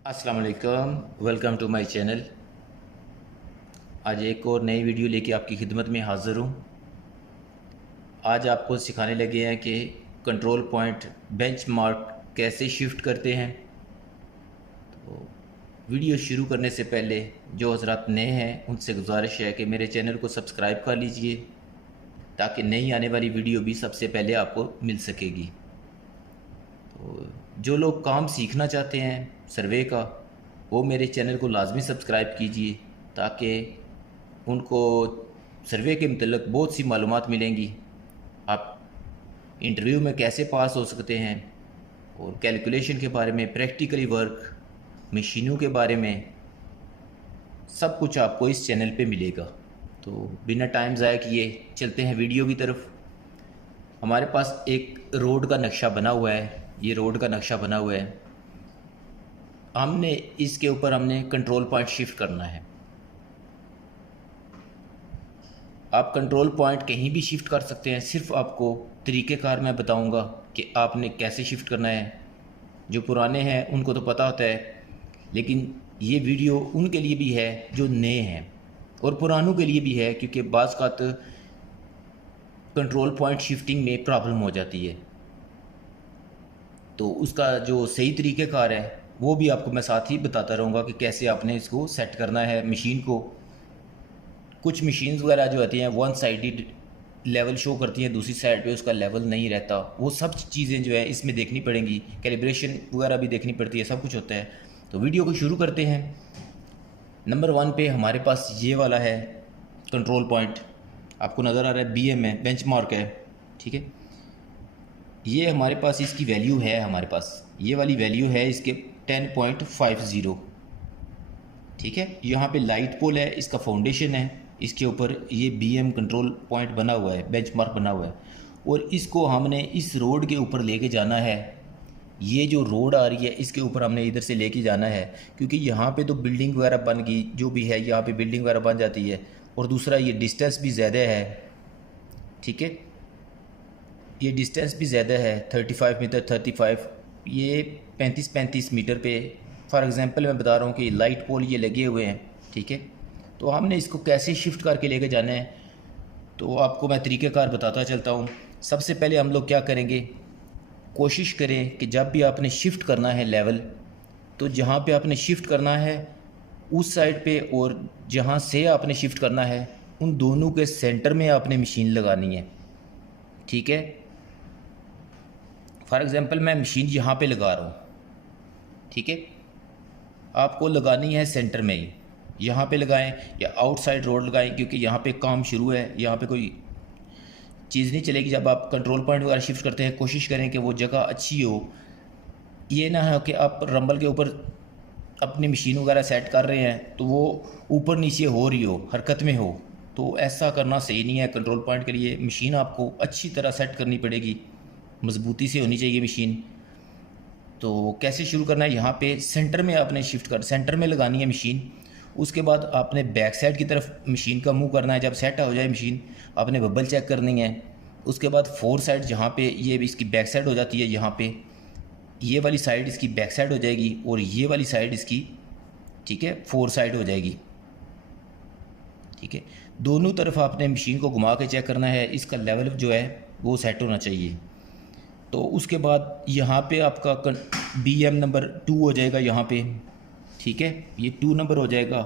अस्सलाम वालेकुम, welcome to my channel. आज एक और नई वीडियो लेके आपकी खिदमत में हाज़िर हूँ। आज आपको सिखाने लगे हैं कि कंट्रोल पॉइंट बेंचमार्क कैसे शिफ्ट करते हैं। तो वीडियो शुरू करने से पहले जो हज़रात नए हैं उनसे गुजारिश है कि मेरे चैनल को सब्सक्राइब कर लीजिए ताकि नई आने वाली वीडियो भी सबसे पहले आपको मिल सकेगी। तो जो लोग काम सीखना चाहते हैं सर्वे का, वो मेरे चैनल को लाजमी सब्सक्राइब कीजिए ताकि उनको सर्वे के मतलब बहुत सी मालूमात मिलेंगी। आप इंटरव्यू में कैसे पास हो सकते हैं और कैलकुलेशन के बारे में, प्रैक्टिकली वर्क, मशीनों के बारे में सब कुछ आपको इस चैनल पे मिलेगा। तो बिना टाइम ज़ाया किए चलते हैं वीडियो की तरफ। हमारे पास एक रोड का नक्शा बना हुआ है, ये रोड का नक्शा बना हुआ है। हमने इसके ऊपर कंट्रोल पॉइंट शिफ्ट करना है। आप कंट्रोल पॉइंट कहीं भी शिफ्ट कर सकते हैं, सिर्फ आपको तरीक़ेकार मैं बताऊंगा कि आपने कैसे शिफ्ट करना है। जो पुराने हैं उनको तो पता होता है, लेकिन ये वीडियो उनके लिए भी है जो नए हैं और पुरानों के लिए भी है, क्योंकि बाज़ का कंट्रोल पॉइंट शिफ्टिंग में प्रॉब्लम हो जाती है। तो उसका जो सही तरीक़ेकार है वो भी आपको मैं साथ ही बताता रहूँगा कि कैसे आपने इसको सेट करना है मशीन को। कुछ मशीन्स वगैरह जो होती हैं वन साइडेड लेवल शो करती हैं, दूसरी साइड पे उसका लेवल नहीं रहता। वो सब चीज़ें जो है इसमें देखनी पड़ेंगी, कैलिब्रेशन वगैरह भी देखनी पड़ती है, सब कुछ होता है। तो वीडियो को शुरू करते हैं। नंबर 1 पे हमारे पास ये वाला है कंट्रोल पॉइंट, आपको नज़र आ रहा है, BM है, बेंचमार्क है, ठीक है। ये हमारे पास इसकी वैल्यू है, हमारे पास ये वाली वैल्यू है इसके 10.50, ठीक है। यहाँ पे लाइट पोल है, इसका फाउंडेशन है, इसके ऊपर ये BM कंट्रोल पॉइंट बना हुआ है, बेंचमार्क बना हुआ है। और इसको हमने इस रोड के ऊपर लेके जाना है। ये जो रोड आ रही है इसके ऊपर हमने इधर से लेके जाना है, क्योंकि यहाँ पे तो बिल्डिंग वगैरह बन गई, जो भी है यहाँ पे बिल्डिंग वगैरह बन जाती है। और दूसरा ये डिस्टेंस भी ज़्यादा है, ठीक है, ये डिस्टेंस भी ज़्यादा है, 35 मीटर, 35, ये 35 मीटर पे। फॉर एग्ज़ाम्पल मैं बता रहा हूँ कि लाइट पोल ये लगे हुए हैं, ठीक है। तो हमने इसको कैसे शिफ्ट करके लेके जाना है, तो आपको मैं तरीक़ेकार बताता चलता हूँ। सबसे पहले हम लोग क्या करेंगे, कोशिश करें कि जब भी आपने शिफ्ट करना है लेवल, तो जहाँ पे आपने शिफ्ट करना है उस साइड पे और जहाँ से आपने शिफ्ट करना है उन दोनों के सेंटर में आपने मशीन लगानी है, ठीक है। फॉर एग्ज़ाम्पल मैं मशीन यहाँ पे लगा रहा हूँ, ठीक है। आपको लगानी है सेंटर में ही, यहाँ पे लगाएं या आउटसाइड रोड लगाएं, क्योंकि यहाँ पे काम शुरू है, यहाँ पे कोई चीज़ नहीं चलेगी। जब आप कंट्रोल पॉइंट वगैरह शिफ्ट करते हैं कोशिश करें कि वो जगह अच्छी हो। ये ना हो कि आप रंबल के ऊपर अपनी मशीन वगैरह सेट कर रहे हैं तो वो ऊपर नीचे हो रही हो, हरकत में हो, तो ऐसा करना सही नहीं है। कंट्रोल पॉइंट के लिए मशीन आपको अच्छी तरह सेट करनी पड़ेगी, मज़बूती से होनी चाहिए मशीन। तो कैसे शुरू करना है, यहाँ पे सेंटर में आपने शिफ्ट कर, सेंटर में लगानी है मशीन। उसके बाद आपने बैक साइड की तरफ मशीन का मुंह करना है। जब सेट हो जाए मशीन, आपने बबल चेक करनी है। उसके बाद 4 साइड, जहाँ पे ये इसकी बैक साइड हो जाती है, यहाँ पे ये वाली साइड इसकी बैक साइड हो जाएगी और ये वाली साइड इसकी, ठीक है, 4 साइड हो जाएगी, ठीक है। दोनों तरफ आपने मशीन को घुमा के चेक करना है, इसका लेवल जो है वो सेट होना चाहिए। तो उसके बाद यहाँ पे आपका BM नंबर 2 हो जाएगा यहाँ पे, ठीक है, ये 2 नंबर हो जाएगा।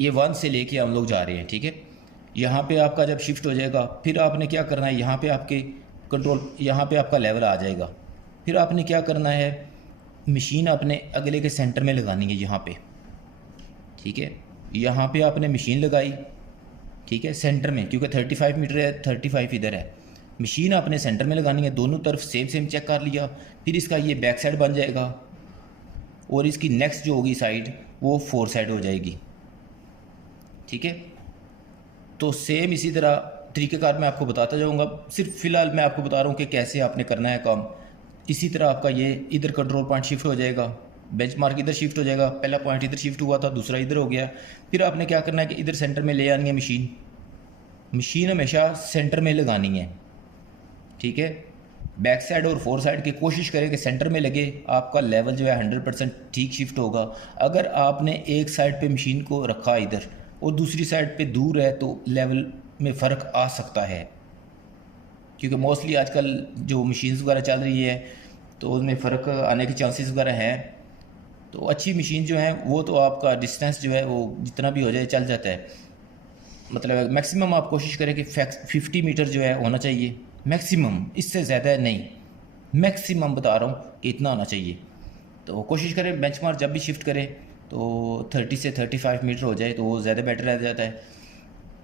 ये 1 से लेके हम लोग जा रहे हैं, ठीक है। यहाँ पे आपका जब शिफ्ट हो जाएगा फिर आपने क्या करना है, यहाँ पे आपके कंट्रोल, यहाँ पे आपका लेवल आ जाएगा। फिर आपने क्या करना है, मशीन अपने अगले के सेंटर में लगानी है यहाँ पे, ठीक है। यहाँ पे आपने मशीन लगाई, ठीक है, सेंटर में, क्योंकि 35 मीटर है, 35 इधर है। मशीन आपने सेंटर में लगानी है, दोनों तरफ सेम चेक कर लिया। फिर इसका ये बैक साइड बन जाएगा और इसकी नेक्स्ट जो होगी साइड वो 4 साइड हो जाएगी, ठीक है। तो सेम इसी तरह तरीक़ेकार मैं आपको बताता जाऊंगा, सिर्फ फ़िलहाल मैं आपको बता रहा हूँ कि कैसे आपने करना है काम। इसी तरह आपका ये इधर कंट्रोल पॉइंट शिफ्ट हो जाएगा, बेंचमार्क इधर शिफ्ट हो जाएगा। पहला पॉइंट इधर शिफ्ट हुआ था, दूसरा इधर हो गया। फिर आपने क्या करना है कि इधर सेंटर में ले आनी है मशीन। मशीन हमेशा सेंटर में लगानी है, ठीक है। बैक साइड और फोर साइड की कोशिश करें कि सेंटर में लगे, आपका लेवल जो है 100% ठीक शिफ्ट होगा। अगर आपने एक साइड पे मशीन को रखा इधर और दूसरी साइड पे दूर है तो लेवल में फ़र्क आ सकता है, क्योंकि मोस्टली आजकल जो मशीन्स वगैरह चल रही है तो उसमें फ़र्क आने के चांसेस वगैरह हैं। तो अच्छी मशीन जो है वो तो आपका डिस्टेंस जो है वो जितना भी हो जाए चल जाता है। मतलब मैक्सिमम आप कोशिश करें कि 50 मीटर जो है होना चाहिए मैक्सिमम, इससे ज़्यादा नहीं, मैक्सिमम बता रहा हूँ कि इतना होना चाहिए। तो कोशिश करें बेंचमार्क जब भी शिफ्ट करें तो 30 से 35 मीटर हो जाए तो वो ज़्यादा बेटर रह जाता है।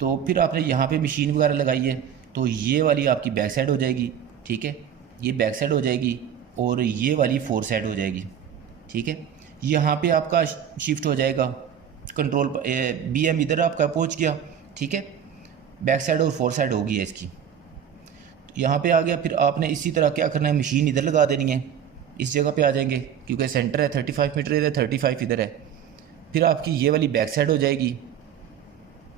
तो फिर आपने यहाँ पे मशीन वगैरह लगाई है तो ये वाली आपकी बैक साइड हो जाएगी, ठीक है, ये बैक साइड हो जाएगी और ये वाली फोर साइड हो जाएगी, ठीक है। यहाँ पे आपका शिफ्ट हो जाएगा कंट्रोल BM इधर आपका पहुँच गया, ठीक है, बैक साइड और फोर साइड होगी है इसकी। यहाँ पे आ गया, फिर आपने इसी तरह क्या करना है, मशीन इधर लगा देनी है, इस जगह पे आ जाएंगे क्योंकि सेंटर है 35 मीटर इधर, 35 इधर है। फिर आपकी ये वाली बैक साइड हो जाएगी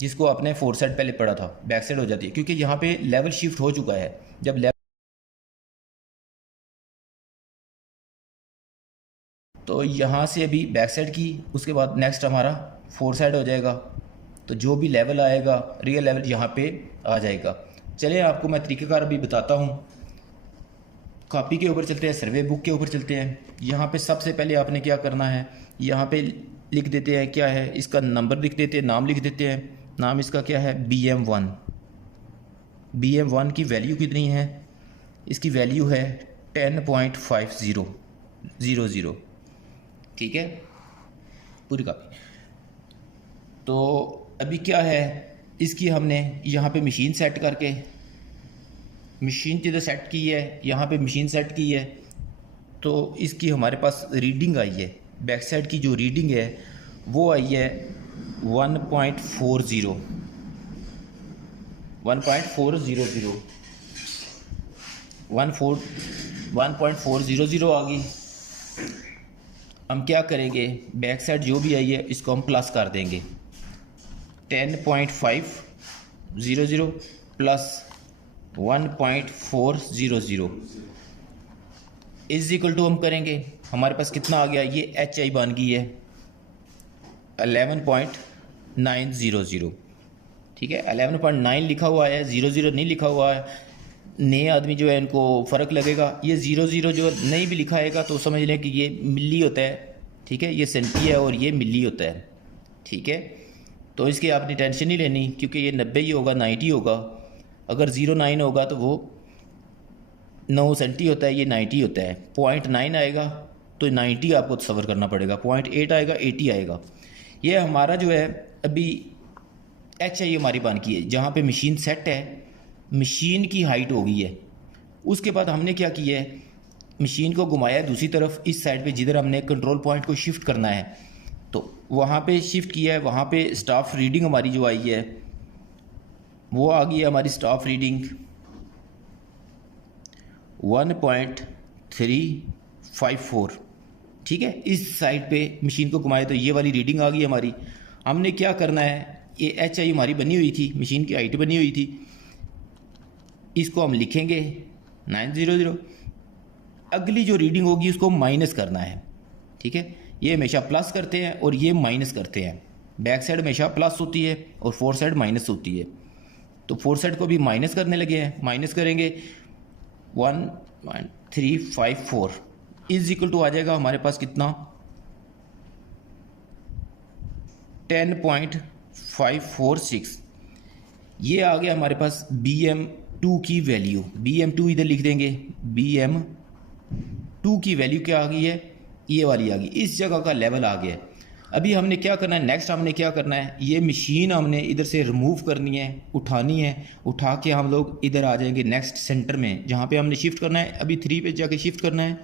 जिसको आपने फोर साइड पहले पढ़ा था, बैक साइड हो जाती है क्योंकि यहाँ पे लेवल शिफ्ट हो चुका है। जब लेवल तो यहाँ से अभी बैक साइड की, उसके बाद नेक्स्ट हमारा फोर साइड हो जाएगा। तो जो भी लेवल आएगा रियल लेवल यहाँ पे आ जाएगा। चलिए आपको मैं तरीक़ेकार अभी बताता हूँ। कॉपी के ऊपर चलते हैं, सर्वे बुक के ऊपर चलते हैं। यहाँ पे सबसे पहले आपने क्या करना है, यहाँ पे लिख देते हैं क्या है, इसका नंबर लिख देते हैं, नाम लिख देते हैं। नाम इसका क्या है, BM1। BM1 की वैल्यू कितनी है, इसकी वैल्यू है 10.5000, ठीक है, पूरी कॉपी। तो अभी क्या है, इसकी हमने यहाँ पे मशीन सेट करके, मशीन जिधर सेट की है यहाँ पे मशीन सेट की है तो इसकी हमारे पास रीडिंग आई है। बैक साइड की जो रीडिंग है वो आई है 1.40 1.400 आ गई। हम क्या करेंगे, बैक साइड जो भी आई है इसको हम प्लस कर देंगे, 10.500 प्लस 1.400 इज इक्वल टू हम करेंगे, हमारे पास कितना आ गया, ये HI बन गई है 11.900, ठीक है। 11.9 लिखा हुआ है, 00 नहीं लिखा हुआ है। नए आदमी जो है इनको फ़र्क लगेगा, ये 00 जो नहीं भी लिखा आएगा तो समझ लें कि ये मिली होता है, ठीक है, ये सेंटी है और ये मिली होता है, ठीक है। तो इसकी आपने टेंशन नहीं लेनी क्योंकि ये 90 ही होगा, 90 होगा। अगर 09 होगा तो वो 9 सेंटी होता है, ये 90 होता है। 0.9 आएगा तो 90 आपको तस्वर करना पड़ेगा, 0.8 आएगा 80 आएगा। ये हमारा जो है अभी HI हमारी बन की है, जहाँ पे मशीन सेट है, मशीन की हाइट हो गई है। उसके बाद हमने क्या किया है, मशीन को घुमाया दूसरी तरफ, इस साइड पे जिधर हमने कंट्रोल पॉइंट को शिफ्ट करना है तो वहाँ पे शिफ्ट किया है। वहाँ पे स्टाफ रीडिंग हमारी जो आई है वो आ गई है, हमारी स्टाफ रीडिंग 1.354, ठीक है। इस साइड पे मशीन को घुमाए तो ये वाली रीडिंग आ गई हमारी। हमने क्या करना है, ये HI हमारी बनी हुई थी, मशीन की हाइट बनी हुई थी, इसको हम लिखेंगे 900। अगली जो रीडिंग होगी उसको माइनस करना है, ठीक है। ये हमेशा प्लस करते हैं और ये माइनस करते हैं। बैक साइड हमेशा प्लस होती है और फोर साइड माइनस होती है। तो फोर साइड को भी माइनस करने लगे हैं, माइनस करेंगे 1.354 इज इक्वल टू आ जाएगा हमारे पास कितना, 10.546। ये आ गया हमारे पास BM2 की वैल्यू। BM2 इधर लिख देंगे, BM2 की वैल्यू क्या आ गई है, ये वाली आ गई, इस जगह का लेवल आ गया। अभी हमने क्या करना है, नेक्स्ट हमने क्या करना है, ये मशीन हमने इधर से रिमूव करनी है, उठानी है। उठा के हम लोग इधर आ जाएंगे नेक्स्ट सेंटर में, जहाँ पे हमने शिफ्ट करना है। अभी 3 पे जाके शिफ्ट करना है,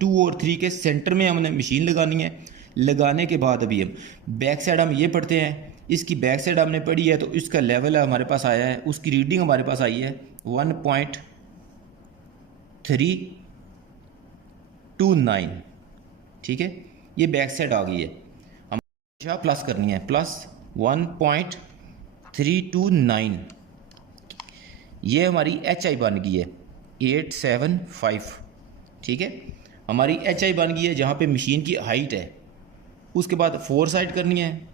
2 और 3 के सेंटर में हमने मशीन लगानी है। लगाने के बाद अभी हम बैक साइड हम ये पढ़ते हैं, इसकी बैक साइड हमने पढ़ी है तो इसका लेवल हमारे पास आया है, उसकी रीडिंग हमारे पास आई है 1.329, ठीक है। ये बैक साइड आ गई है, हम प्लस करनी है, प्लस 1.329, ये हमारी HI बन गई है, 875, ठीक है। हमारी एच आई बन गई है जहाँ पे मशीन की हाइट है। उसके बाद फोर साइड करनी है,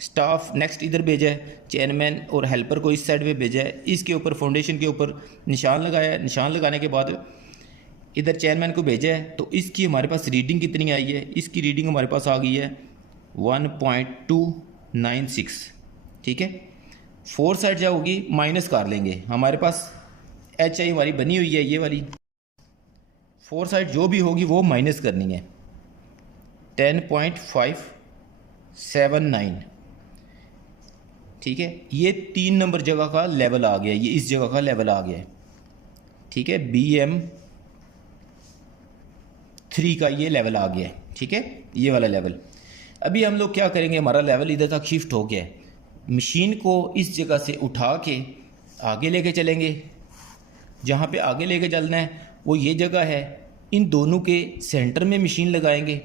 स्टाफ नेक्स्ट इधर भेजा है, चेयरमैन और हेल्पर को इस साइड पे भेजा है, इसके ऊपर फाउंडेशन के ऊपर निशान लगाया है, निशान लगाने के बाद इधर चेयरमैन को भेजा है। तो इसकी हमारे पास रीडिंग कितनी आई है, इसकी रीडिंग हमारे पास आ गई है 1.296, ठीक है। फोर साइड जो होगी माइनस कर लेंगे, हमारे पास एच आई हमारी बनी हुई है ये वाली, फोर साइड जो भी होगी वो माइनस करनी है 10.579, ठीक है। ये 3 नंबर जगह का लेवल आ गया, ये इस जगह का लेवल आ गया है, ठीक है। BM3 का ये लेवल आ गया है, ठीक है, ये वाला लेवल। अभी हम लोग क्या करेंगे, हमारा लेवल इधर तक शिफ्ट हो गया है, मशीन को इस जगह से उठा के आगे लेके चलेंगे। जहाँ पे आगे लेके चलना है वो ये जगह है, इन दोनों के सेंटर में मशीन लगाएंगे।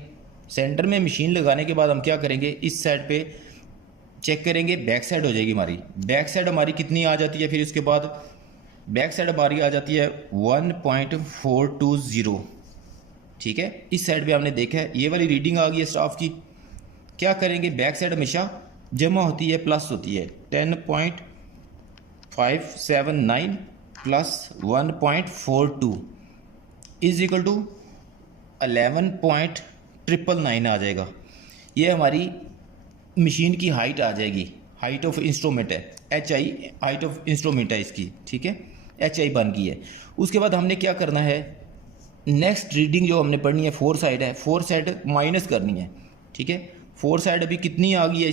सेंटर में मशीन लगाने के बाद हम क्या करेंगे, इस साइड पे चेक करेंगे, बैक साइड हो जाएगी हमारी। बैक साइड हमारी कितनी आ जाती है, फिर उसके बाद बैक साइड हमारी आ जाती है 1.420, ठीक है। इस साइड पे हमने देखा है ये वाली रीडिंग आ गई है स्टाफ की। क्या करेंगे, बैक साइड हमेशा जमा होती है, प्लस होती है 10.579 प्लस 1.42 इज इक्वल टू 11.999 आ जाएगा। ये हमारी मशीन की हाइट आ जाएगी, हाइट ऑफ इंस्ट्रूमेंट है, H I height of instrument है इसकी, ठीक है, एच आई बन गई है। उसके बाद हमने क्या करना है, नेक्स्ट रीडिंग जो हमने पढ़नी है फोर साइड है, फोर साइड माइनस करनी है, ठीक है। फोर साइड अभी कितनी आ गई है,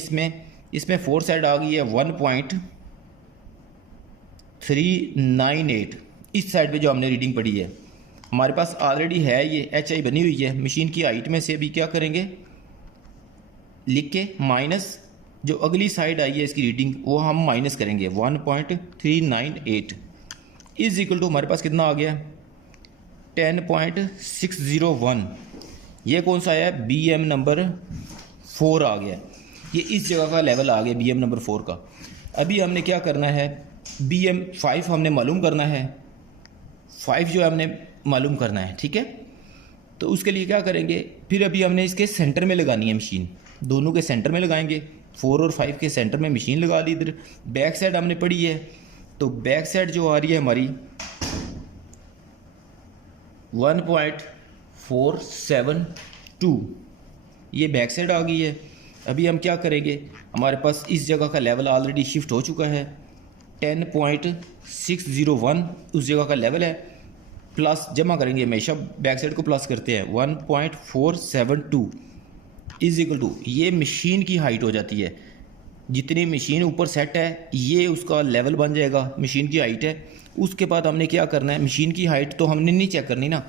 इसमें फोर साइड आ गई है 1.398। इस साइड पे जो हमने रीडिंग पढ़ी है हमारे पास ऑलरेडी है, ये एच आई बनी हुई है। मशीन की हाइट में से भी क्या करेंगे, लिख के माइनस जो अगली साइड आई है इसकी रीडिंग वो हम माइनस करेंगे 1.398 इज इक्वल टू हमारे पास कितना आ गया 10.601। ये कौन सा है, BM नंबर 4 आ गया, ये इस जगह का लेवल आ गया BM नंबर 4 का। अभी हमने क्या करना है, BM 5 हमने मालूम करना है, 5 जो हमने मालूम करना है, ठीक है। तो उसके लिए क्या करेंगे, फिर अभी हमने इसके सेंटर में लगानी है मशीन, दोनों के सेंटर में लगाएंगे। 4 और 5 के सेंटर में मशीन लगा ली। इधर बैक साइड हमने पढ़ी है, तो बैक साइड जो आ रही है हमारी 1.472, ये बैक साइड आ गई है। अभी हम क्या करेंगे, हमारे पास इस जगह का लेवल ऑलरेडी शिफ्ट हो चुका है 10.601 उस जगह का लेवल है, प्लस जमा करेंगे, हमेशा बैक साइड को प्लस करते हैं 1.472 इज इक्वल टू, ये मशीन की हाइट हो जाती है, जितनी मशीन ऊपर सेट है ये उसका लेवल बन जाएगा, मशीन की हाइट है। उसके बाद हमने क्या करना है, मशीन की हाइट तो हमने नहीं चेक करनी ना,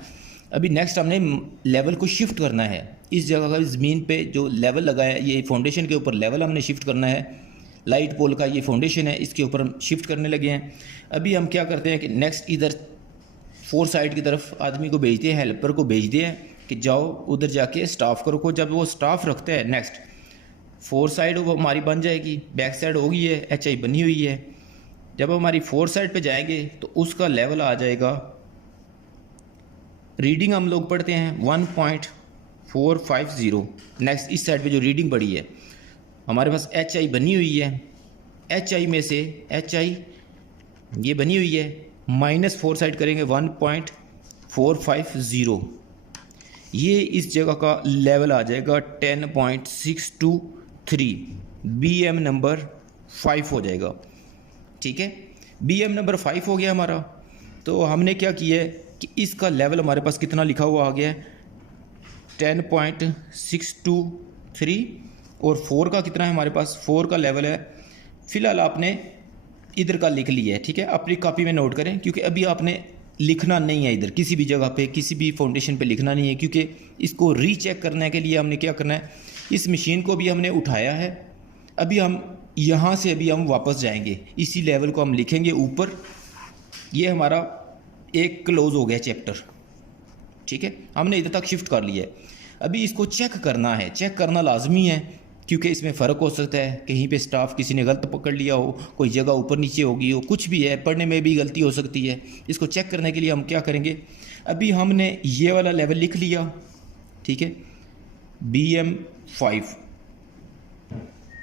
अभी नेक्स्ट हमने लेवल को शिफ्ट करना है। इस जगह का ज़मीन पे जो लेवल लगा है, ये फाउंडेशन के ऊपर लेवल हमने शिफ्ट करना है, लाइट पोल का ये फाउंडेशन है, इसके ऊपर हम शिफ्ट करने लगे हैं। अभी हम क्या करते हैं कि नेक्स्ट इधर फोर साइड की तरफ आदमी को भेजते हैं, हेल्पर को भेजते हैं कि जाओ उधर जाके स्टाफ को रखो। जब वो स्टाफ रखता है, नेक्स्ट फोर साइड वो हमारी बन जाएगी, बैक साइड हो गई है, एच आई बनी हुई है। जब हमारी फोर साइड पे जाएंगे तो उसका लेवल आ जाएगा, रीडिंग हम लोग पढ़ते हैं 1.450। नेक्स्ट इस साइड पे जो रीडिंग पड़ी है हमारे पास एच आई बनी हुई है, एच आई में से एच आई ये बनी हुई है, माइनस फोर साइड करेंगे 1.450, ये इस जगह का लेवल आ जाएगा 10.623, BM नंबर 5 हो जाएगा, ठीक है। BM नंबर 5 हो गया हमारा। तो हमने क्या किया है कि इसका लेवल हमारे पास कितना लिखा हुआ आ गया है 10.623, और 4 का कितना है हमारे पास, 4 का लेवल है, फ़िलहाल आपने इधर का लिख लिया है, ठीक है। अपनी कॉपी में नोट करें, क्योंकि अभी आपने लिखना नहीं है इधर किसी भी जगह पे, किसी भी फाउंडेशन पे लिखना नहीं है, क्योंकि इसको रीचेक करने के लिए हमने क्या करना है, इस मशीन को भी हमने उठाया है, अभी हम यहाँ से अभी हम वापस जाएंगे, इसी लेवल को हम लिखेंगे ऊपर। ये हमारा एक क्लोज हो गया चैप्टर, ठीक है, हमने इधर तक शिफ्ट कर लिया है। अभी इसको चेक करना है, चेक करना लाजमी है क्योंकि इसमें फ़र्क हो सकता है, कहीं पे स्टाफ किसी ने गलत पकड़ लिया हो, कोई जगह ऊपर नीचे होगी हो, कुछ भी है, पढ़ने में भी गलती हो सकती है। इसको चेक करने के लिए हम क्या करेंगे, अभी हमने ये वाला लेवल लिख लिया, ठीक है, BM5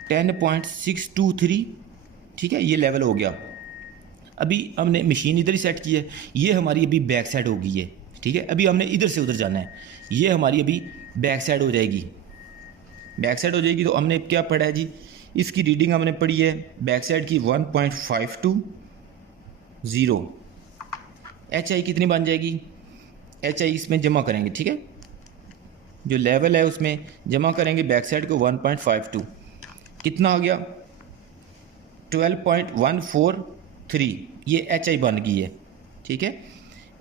10.623, ठीक है, ये लेवल हो गया। अभी हमने मशीन इधर ही सेट की है, ये हमारी अभी बैक साइड हो गई है, ठीक है। अभी हमने इधर से उधर जाना है, ये हमारी अभी बैक साइड हो जाएगी। बैक साइड हो जाएगी तो हमने क्या पढ़ा है जी, इसकी रीडिंग हमने पढ़ी है बैक साइड की 1.520। HI कितनी बन जाएगी, HI इसमें जमा करेंगे, ठीक है, जो लेवल है उसमें जमा करेंगे बैक साइड को 1.52, कितना आ गया 12.143, ये HI बन गई है, ठीक है,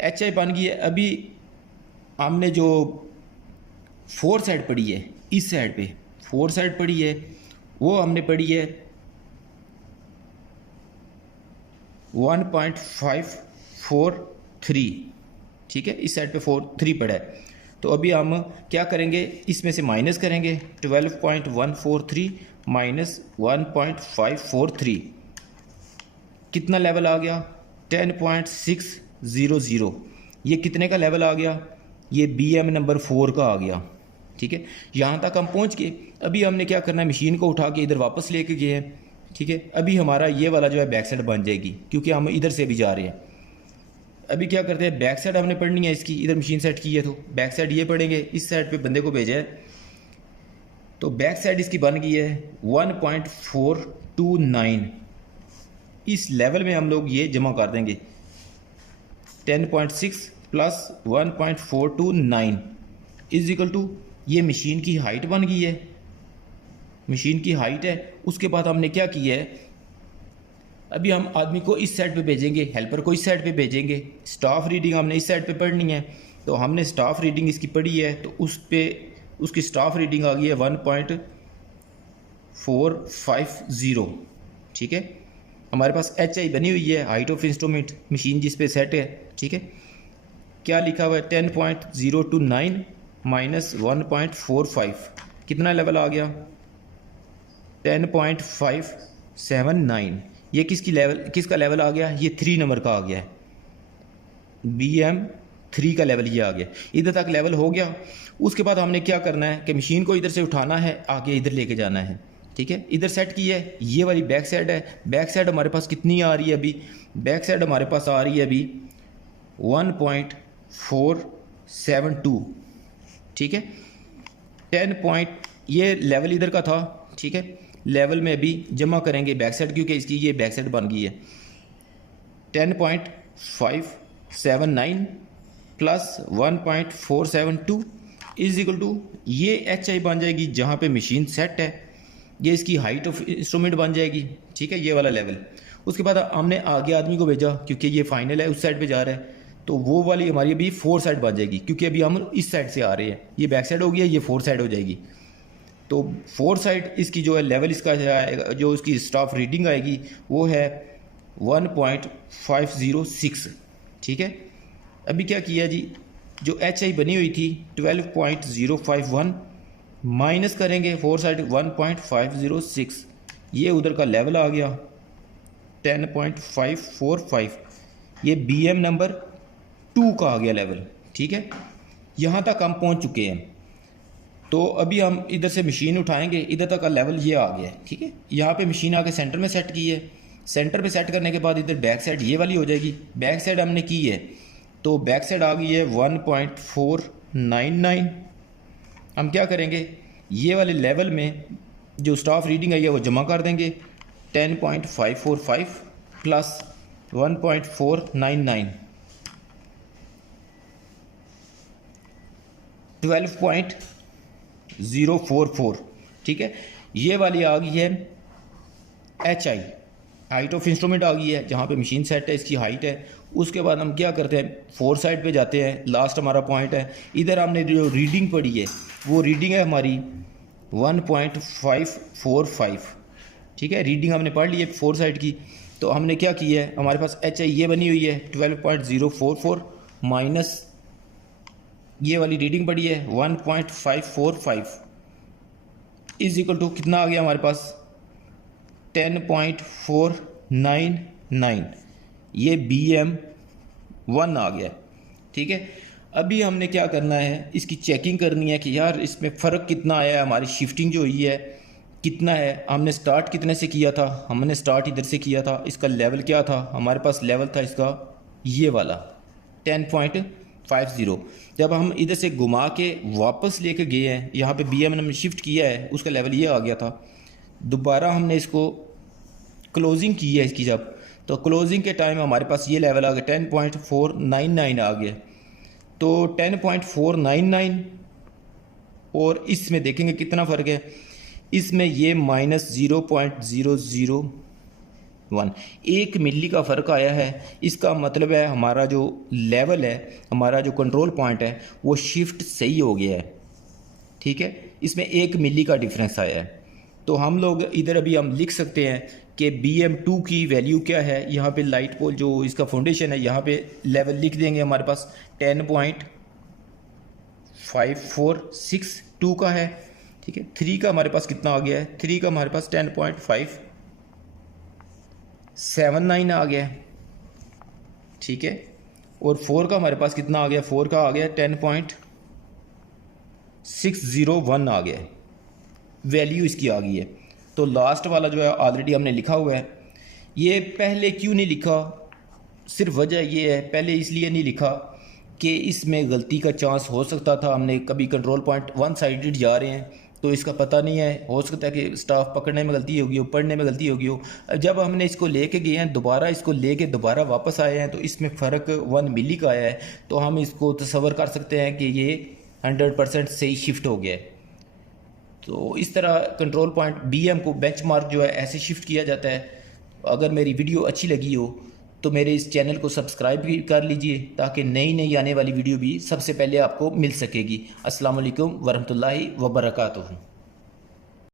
HI बन गई है। अभी हमने जो 4 साइड पढ़ी है, इस साइड पे 4 साइड पढ़ी है, वो हमने पढ़ी है 1.543, ठीक है, इस साइड पे 3 पड़ा है। तो अभी हम क्या करेंगे, इसमें से माइनस करेंगे 12.143 माइनस 1.543, कितना लेवल आ गया 10.600। ये कितने का लेवल आ गया, ये BM नंबर 4 का आ गया, ठीक है। यहाँ तक हम पहुँच गए। अभी हमने क्या करना है, मशीन को उठा के इधर वापस लेके गए हैं, ठीक है। अभी हमारा ये वाला जो है बैक साइड बन जाएगी, क्योंकि हम इधर से भी जा रहे हैं। अभी क्या करते हैं, बैक साइड हमने पढ़नी है इसकी, इधर मशीन सेट की है तो बैक साइड ये पढ़ेंगे, इस साइड पे बंदे को भेजा है, तो बैक साइड इसकी बन गई है 1.429। इस लेवल में हम लोग ये जमा कर देंगे 10.6 प्लस 1.429 इज इक्वल टू, ये मशीन की हाइट बन गई है, मशीन की हाइट है। उसके बाद हमने क्या किया है, अभी हम आदमी को इस साइड पे भेजेंगे, हेल्पर को इस साइड पे भेजेंगे, स्टाफ रीडिंग हमने इस साइड पे पढ़नी है, तो हमने स्टाफ रीडिंग इसकी पढ़ी है, तो उस पे उसकी स्टाफ रीडिंग आ गई है 1.450, ठीक है। हमारे पास HI बनी हुई है, हाइट ऑफ इंस्ट्रूमेंट, मशीन जिस पे सेट है, ठीक है। क्या लिखा हुआ है 10.029 माइनस 1.45, कितना लेवल आ गया 10.579। ये किसका लेवल आ गया, ये 3 नंबर का आ गया है, BM3 का लेवल ये आ गया, इधर तक लेवल हो गया। उसके बाद हमने क्या करना है कि मशीन को इधर से उठाना है, आगे इधर लेके जाना है, ठीक है। इधर सेट की है, ये वाली बैक साइड है, बैक साइड हमारे पास कितनी आ रही है, अभी बैक साइड हमारे पास आ रही है अभी 1.472, ठीक है। 10 पॉइंट, ये लेवल इधर का था, ठीक है, लेवल में अभी जमा करेंगे बैक साइड, क्योंकि इसकी ये बैक साइड बन गई है 10.579 प्लस 1.472 इज इक्वल टू, ये HI बन जाएगी जहाँ पे मशीन सेट है, ये इसकी हाइट ऑफ इंस्ट्रूमेंट बन जाएगी, ठीक है, ये वाला लेवल। उसके बाद हमने आगे आदमी को भेजा, क्योंकि ये फाइनल है, उस साइड पे जा रहा है, तो वो वाली हमारी अभी 4 साइड बन जाएगी, क्योंकि अभी हम इस साइड से आ रहे हैं, ये बैक साइड हो गया, ये 4 साइड हो जाएगी। तो 4 साइड इसकी जो है लेवल इसका आएगा, जो इसकी स्टाफ रीडिंग आएगी वो है 1.506, ठीक है। अभी क्या किया जी, जो HI बनी हुई थी 12.051 माइनस करेंगे 4 साइड 1.506, ये उधर का लेवल आ गया 10.545, ये BM नंबर 2 का आ गया लेवल, ठीक है। यहाँ तक हम पहुँच चुके हैं। तो अभी हम इधर से मशीन उठाएंगे, इधर तक का लेवल ये आ गया है, ठीक है। यहाँ पे मशीन आके सेंटर में सेट की है, सेंटर पे सेट करने के बाद इधर बैक साइड ये वाली हो जाएगी, बैक साइड हमने की है, तो बैक साइड आ गई है 1.499। हम क्या करेंगे, ये वाले लेवल में जो स्टाफ रीडिंग आई है वो जमा कर देंगे 10.545 प्लस 1.499 12.044, ठीक है। ये वाली आ गई है HI, हाइट ऑफ इंस्ट्रूमेंट आ गई है, जहाँ पे मशीन सेट है इसकी हाइट है। उसके बाद हम क्या करते हैं, 4 साइड पे जाते हैं, लास्ट हमारा पॉइंट है, इधर हमने जो रीडिंग पढ़ी है वो रीडिंग है हमारी 1.545, ठीक है। रीडिंग हमने पढ़ ली है 4 साइड की, तो हमने क्या किया है, हमारे पास HI ये बनी हुई है 12.044 माइनस ये वाली रीडिंग पड़ी है 1.545, इज इक्वल टू कितना आ गया हमारे पास 10.499, ये BM1 आ गया। ठीक है, अभी हमने क्या करना है, इसकी चेकिंग करनी है कि यार इसमें फ़र्क कितना आया है, हमारी शिफ्टिंग जो हुई है कितना है। हमने स्टार्ट कितने से किया था, हमने स्टार्ट इधर से किया था, इसका लेवल क्या था, हमारे पास लेवल था इसका ये वाला 10.50। जब हम इधर से घुमा के वापस लेके गए हैं, यहाँ पे BM हमने शिफ्ट किया है, उसका लेवल ये आ गया था। दोबारा हमने इसको क्लोजिंग की है इसकी, जब तो क्लोजिंग के टाइम हमारे पास ये लेवल आ गया 10.499 आ गया। तो 10.499 और इसमें देखेंगे कितना फ़र्क है, इसमें ये -0.001 1 मिली का फ़र्क आया है। इसका मतलब है हमारा जो लेवल है, हमारा जो कंट्रोल पॉइंट है वो शिफ्ट सही हो गया है। ठीक है, इसमें 1 मिली का डिफरेंस आया है। तो हम लोग इधर अभी हम लिख सकते हैं कि BM2 की वैल्यू क्या है। यहाँ पे लाइट पोल जो इसका फाउंडेशन है, यहाँ पे लेवल लिख देंगे, हमारे पास 10.5462 का है। ठीक है, 3 का हमारे पास कितना आ गया है, 3 का हमारे पास 10.579 आ गया है। ठीक है, और 4 का हमारे पास कितना आ गया, 4 का आ गया 10.601 आ गया है, वैल्यू इसकी आ गई है। तो लास्ट वाला जो है ऑलरेडी हमने लिखा हुआ है। ये पहले क्यों नहीं लिखा, सिर्फ वजह ये है, पहले इसलिए नहीं लिखा कि इसमें गलती का चांस हो सकता था। हमने कभी कंट्रोल पॉइंट वन साइडेड जा रहे हैं तो इसका पता नहीं है, हो सकता है कि स्टाफ पकड़ने में गलती होगी हो, पढ़ने में गलती होगी हो। जब हमने इसको लेके गए हैं, दोबारा इसको लेके दोबारा वापस आए हैं, तो इसमें फ़र्क 1 मिली का आया है। तो हम इसको तसव्वुर कर सकते हैं कि ये 100% सही शिफ्ट हो गया है। तो इस तरह कंट्रोल पॉइंट BM को बेंचमार्क जो है ऐसे शिफ्ट किया जाता है। अगर मेरी वीडियो अच्छी लगी हो तो मेरे इस चैनल को सब्सक्राइब भी कर लीजिए, ताकि नई नई आने वाली वीडियो भी सबसे पहले आपको मिल सकेगी। अस्सलाम वालेकुम वरहमतुल्लाहि वबरकातुहू।